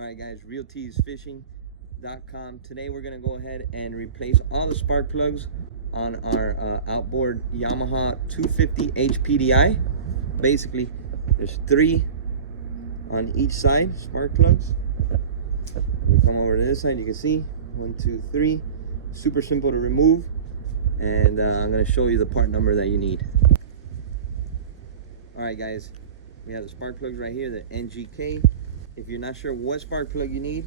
Alright guys, realteesfishing.com. Today we're going to go ahead and replace all the spark plugs on our outboard Yamaha 250 HPDI. Basically, there's 3 on each side, spark plugs. We come over to this side, you can see 1, 2, 3. Super simple to remove, and I'm going to show you the part number that you need. Alright guys, we have the spark plugs right here, the NGK. If you're not sure what spark plug you need,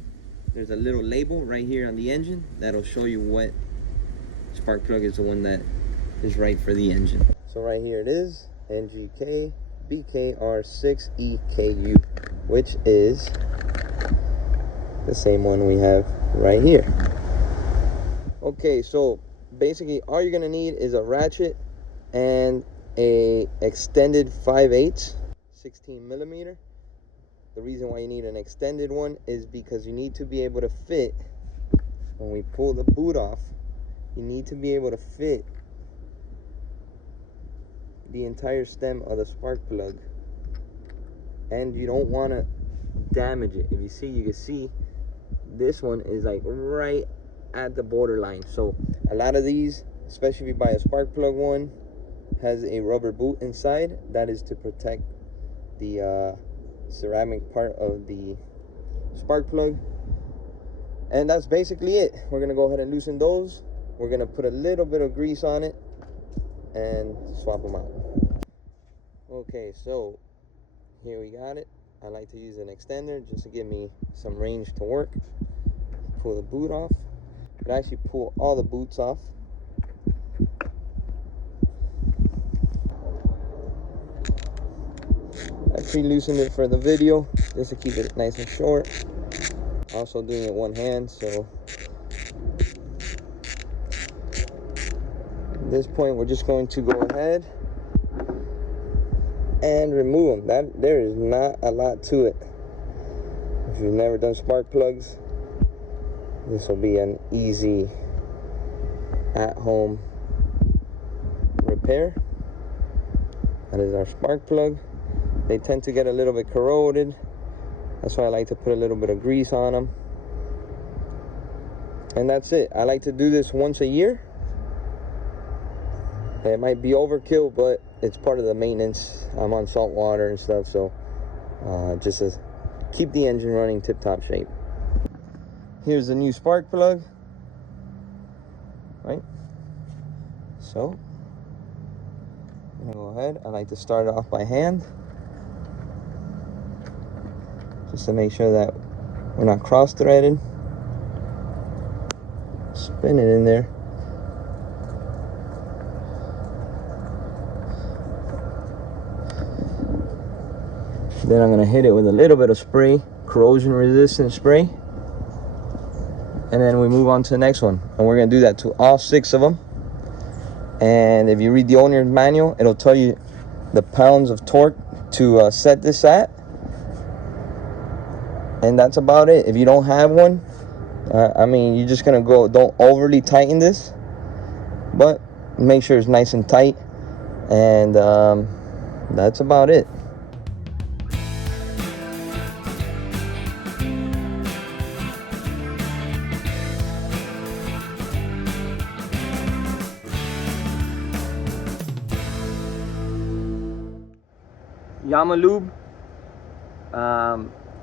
there's a little label right here on the engine that'll show you what spark plug is the one that is right for the engine. So right here it is, NGK BKR6EKU, which is the same one we have right here. Okay, so basically all you're gonna need is a ratchet and a extended 5/8 16 millimeter. The reason why you need an extended one is because you need to be able to fit, when we pull the boot off, you need to be able to fit the entire stem of the spark plug, and you don't want to damage it. If you see, you can see this one is like right at the borderline. So a lot of these, especially if you buy a spark plug one, has a rubber boot inside. That is to protect the ceramic part of the spark plug. And that's basically it. We're gonna go ahead and loosen those. We're gonna put a little bit of grease on it and swap them out. Okay, so here we got it. I like to use an extender just to give me some range to work. Pull the boot off. You can actually pull all the boots off. I pre-loosened it for the video just to keep it nice and short. Also doing it one hand, so at this point we're just going to go ahead and remove them. There is not a lot to it. If you've never done spark plugs, this will be an easy at-home repair. That is our spark plug. They tend to get a little bit corroded. That's why I like to put a little bit of grease on them. And that's it. I like to do this once a year. It might be overkill, but it's part of the maintenance. I'm on salt water and stuff, so just to keep the engine running tip-top shape. Here's the new spark plug. Right? So, I'm gonna go ahead. I like to start it off by hand, just to make sure that we're not cross-threaded. Spin it in there. Then I'm gonna hit it with a little bit of spray, corrosion-resistant spray. And then we move on to the next one. And we're gonna do that to all 6 of them. And if you read the owner's manual, it'll tell you the pounds of torque to set this at. And that's about it. If you don't have one, I mean, you're just gonna go, don't overly tighten this, but make sure it's nice and tight. And that's about it. Yamaha Lube,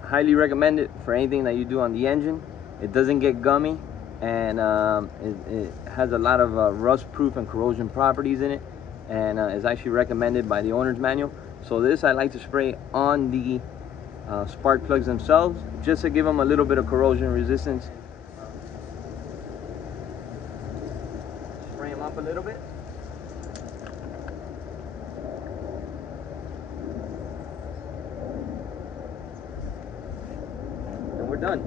highly recommend it for anything that you do on the engine. It doesn't get gummy, and it has a lot of rust-proof and corrosion properties in it, and is actually recommended by the owner's manual. So this I like to spray on the spark plugs themselves, just to give them a little bit of corrosion resistance. Spray them up a little bit. We're done.